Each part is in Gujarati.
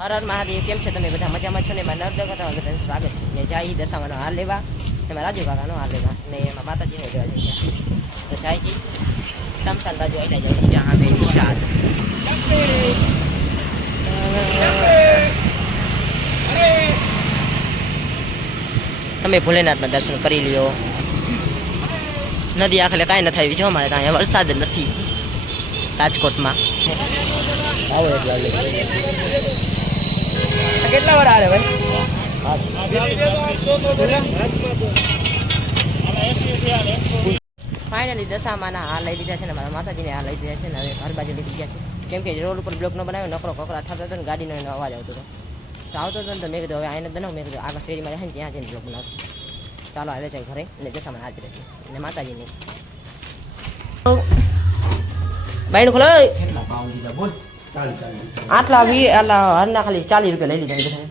હર હર મહાદેવ. કેમ છે તમે બધા? મજામાં છો ને? એમાં નર્મદા તમારું બધાને સ્વાગત છે. ને જાય દશામાનો હાર લેવા, એમાં રાજુ કાકાનો હાર લેવા, ને એમાં માતાજીને લેવા જઈએ. તો જાય સમસાન બાજુ આવી જાય જ્યાં બેની શાદ. તમે ભોલેનાથના દર્શન કરી લ્યો. નદી આખલે કાંઈ ન થાય. જો અમારે ત્યાં અહીંયા વરસાદ જ નથી રાજકોટમાં. આવો કેટલા વાર આવે ભાઈ? ફાઇનલી દશામાના હાર લઈ લીધા છે ને મારા માતાજીને હાર લઈ દીધા છે ને હવે ઘર બાજુ લીધી ગયા છે. કેમ કે રોડ ઉપર બ્લોક નો બનાવ્યો, નકરો કકરા થતો હતો ને ગાડીનો એનો અવાજ આવતો હતો. તો આવતો હતો ને તો મેં કીધું હવે આને બનાવું. મેં કીધું આગળ શેરીમાં રહે ને ત્યાં જઈને બ્લોક બનાવશું. ચાલો આવે જાય ઘરે ને દશામાના હાર પીધે છે ને માતાજીને બાઈનું ખોલો. આટલા હરના ખાલી 40 રૂપિયા લઈ લીધા બધા.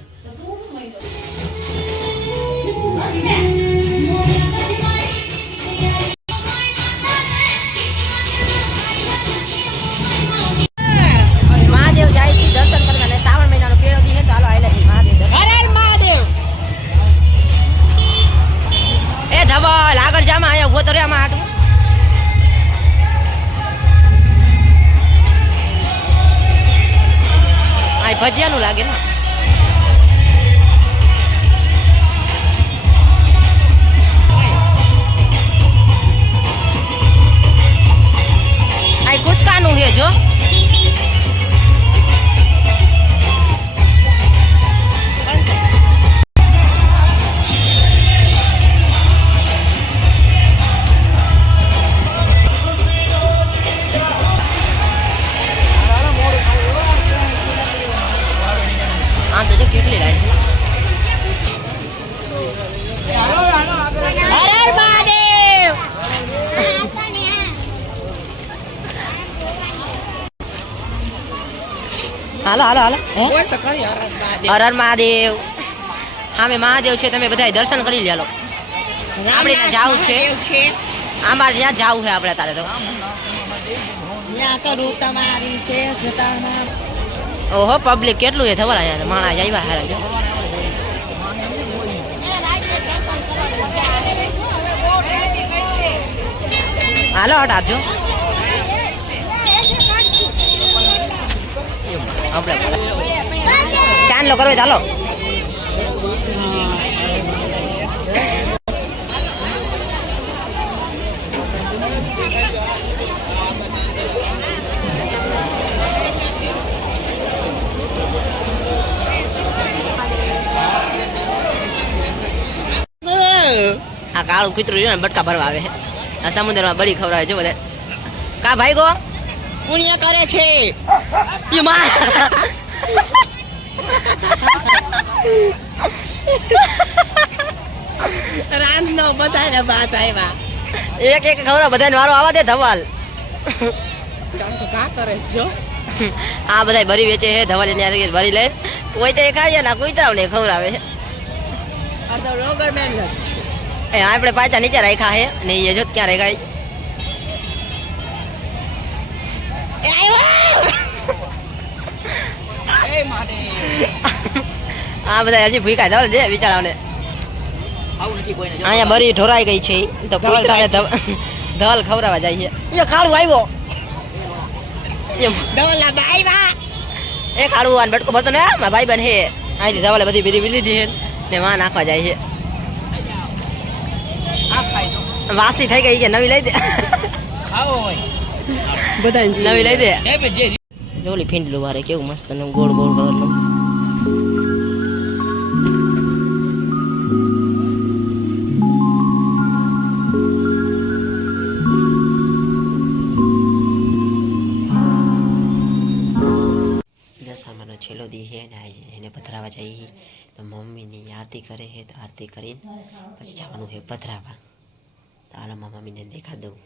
મહાદેવ જાય છે દર્શન કરવા અને શ્રાવણ મહિનાનો પહેલો દી છે. ચાલો આયલા છે મહાદેવ દર્શન. મહાદેવ એ ધવલ આગળ જામાં આયા ઉભો તો રે આમાં હાટું. આ ભજીયાનું લાગે ને. આ ગુટકાનું છે જો. કેટલી લાઈન હાલો હાલો હાલો. હર હર મહાદેવ. હા મેં મહાદેવ છે. તમે બધા દર્શન કરી લ્યો. આપણે ત્યાં જાવું છે. અમારે ત્યાં જાવું છે આપણે તારે તો. ઓહો પબ્લિક કેટલું છે થવા અહીંયા માણા આવ્યા હારા જો. હાલો હટ આપજો. આપણે ચાંદલો કરવો ચાલો. આ કાળું કૂતરું છે ને બટકા ભરવા આવે. આ સમુદ્રમાં બળી ખવડાવે જો બધા. કા ભાઈ ગો પુણ્ય કરે છે. રાંધનો બધાને બાત આવ્યા. એક એક ખવડા બધાને વારો આવા દે ધવલ. જો આ બધા ભરી વેચે છે ધવલ એને ભરી લે. કોઈ તો ખાય ને કૂતરાઓને ખવડાવે. આપણે પાછા નીચે રાખ્યા હે ને એ જો ક્યાં રેખાય. હા બધા હજી ભૂખા ધવલ દે બિચારાઓને. અહીંયા બરી ઢોરાઈ ગઈ છે તો કૂતરાને ધવલ ખવડાવવા જાય છે. એ ખાડું આવ્યો. એ ખાડું આને બટકો ભરતો ને ભાઈ બન હે. અહીંથી ધવલે બધી બીરી લીધી છે ને માં નાખવા જાય છે. વાસી થઈ ગઈ કે નવી લઈ દે. બધા નવી લઈ દે. જોલી ફીંડલું વારે કેવું મસ્ત ગોળ ગોળ કલરનું. દશામાનો છેલ્લો દી છે ને એને પધરાવા જઈએ તો મમ્મીની આરતી કરે છે. તો આરતી કરીને પછી જવાનું છે પધરાવા. તો હાલો મમ્મીને દેખા દઉં.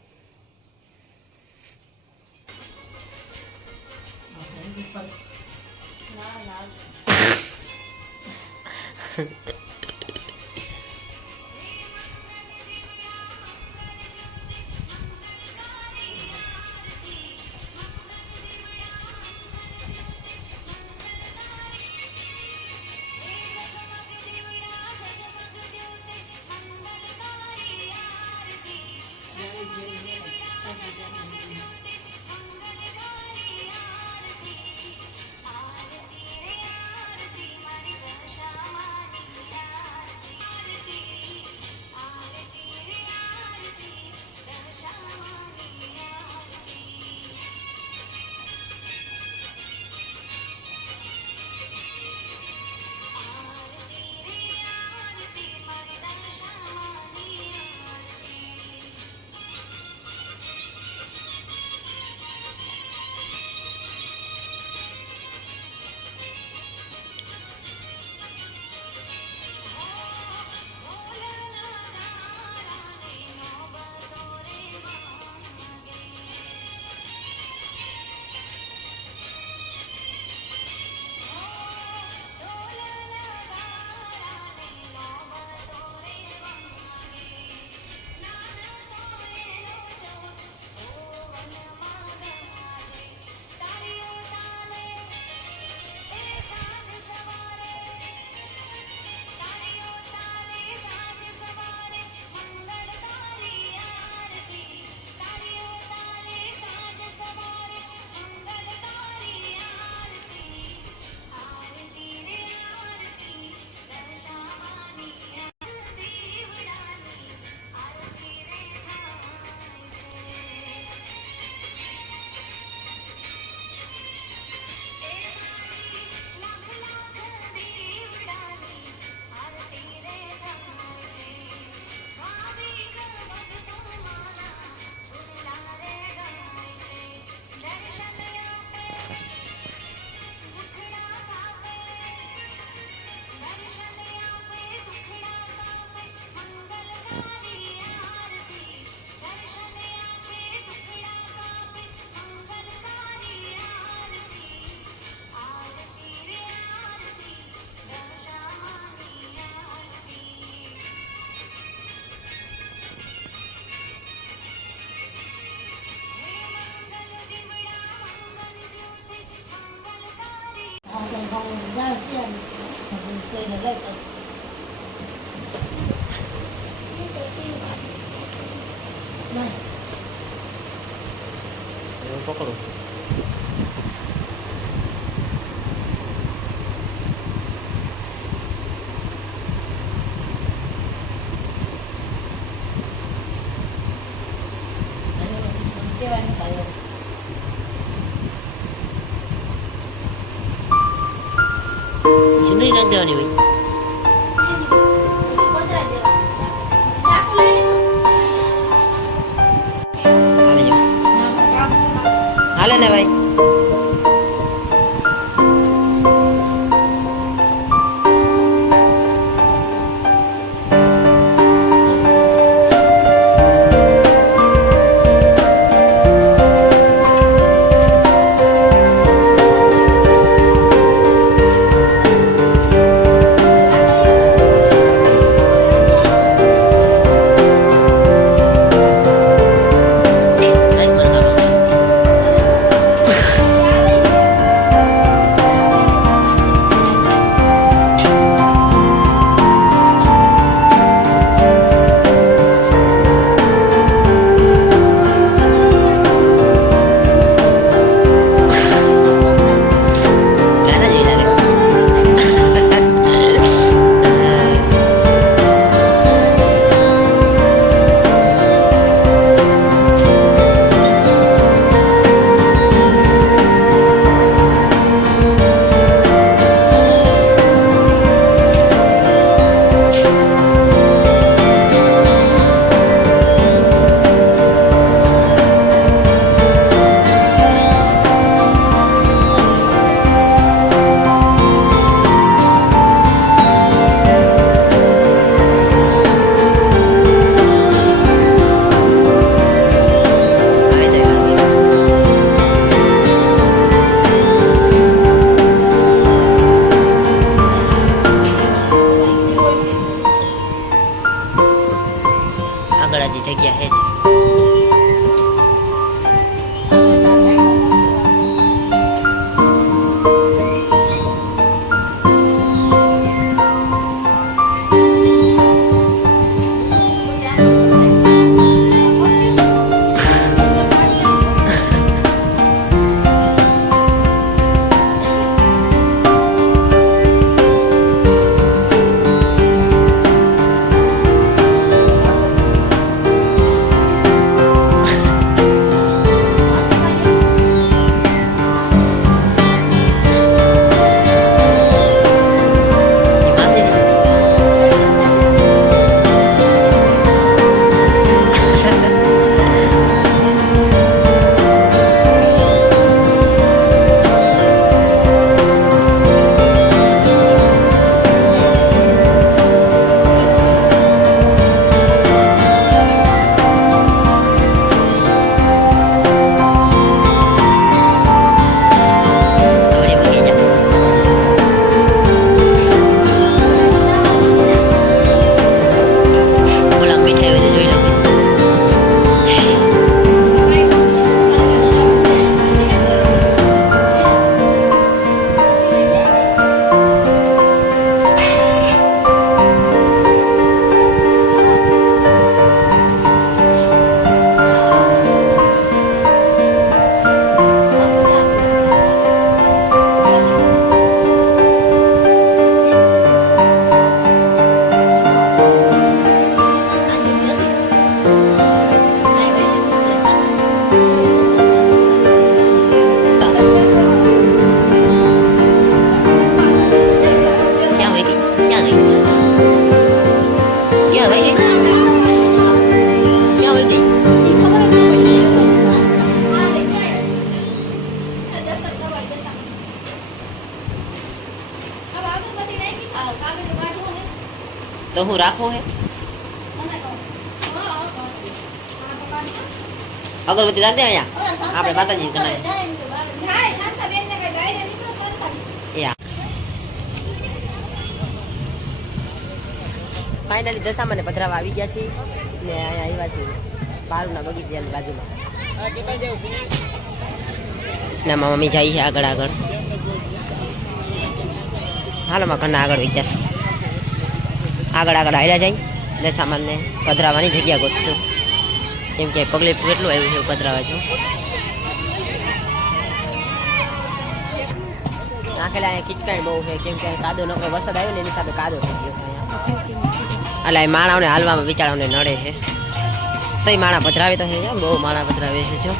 પકડું સિંદરી નાખ દેવાની ભાઈ હાલે ને ભાઈ જગ્યા હે તો હું રાખો હે અગરબત્તી રાખ દે અહીંયા આપણે માતાજી બનાવી ફાઇનલી દશામાં ને પધરાવા આવી ગયા છીએ ને અહીંયા આવ્યા છીએ પારુના બગીચાની બાજુમાં ને મમ્મી જાય છે આગળ આગળ હાલમાં ઘરના આગળ વિચાસ આગળ હાલ્યા જાય એટલે સામાનને પધરાવાની જગ્યા ગોતશું. કેમ કે પગલે કેટલું આવ્યું છે પધરાવા છો. નાખેલા અહીંયા કિચકાઈ બહુ છે કેમ કે કાદો નકરો વરસાદ આવ્યો ને એની હિસાબે કાદો થઈ ગયો એટલે માણાઓને હાલવામાં બિચારાઓને નડે છે. તો એ માણા પધરાવે તો છે બહુ માણા પધરાવે છે જો.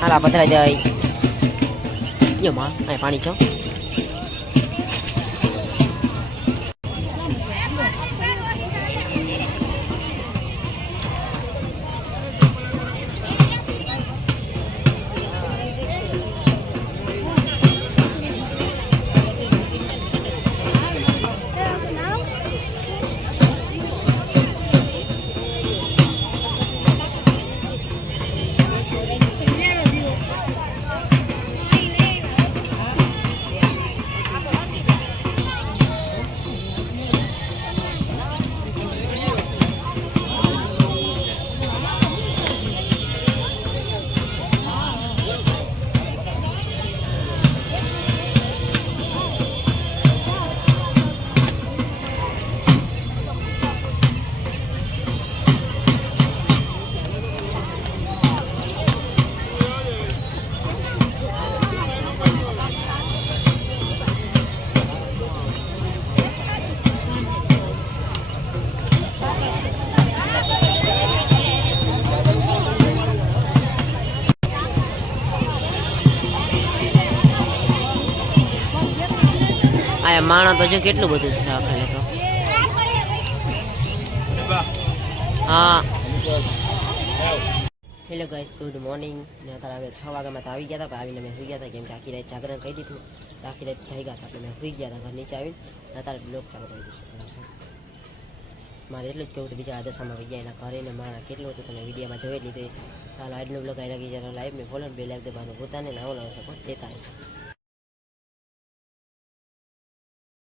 હાલા પધરાઈ જાય યો માં અહીં પાણી છો. આ માણસ તો જો કેટલું બધું છે આપણે તો. હા હેલો ગાઈસ, ગુડ મોર્નિંગ. ને અત્યારે હવે 6 વાગ્યામાં તો આવી ગયા હતા. આવીને મેં સુઈ ગયા હતા કેમ કે આખી રાત જાગરણ કહી દીધું. આખી રાત જાગ્યા હતા એટલે મેં સુઈ ગયા હતા. ઘર નીચે આવીને અત્યારે બ્લોગ ચાલુ કરી દીધું. મારે એટલું જ કહું તો બીજા આદર્શમાં વહી ગયા એના ઘરે ને મારા કેટલું હતું તમે વિડીયોમાં જોઈ લીધું. ચાલો આજનો બ્લોગ આવી લાગી જયારે લાઈવ મેં ફોલો બે લાખ દેવાનું પોતાને નવો નવો સપોર્ટ દેતા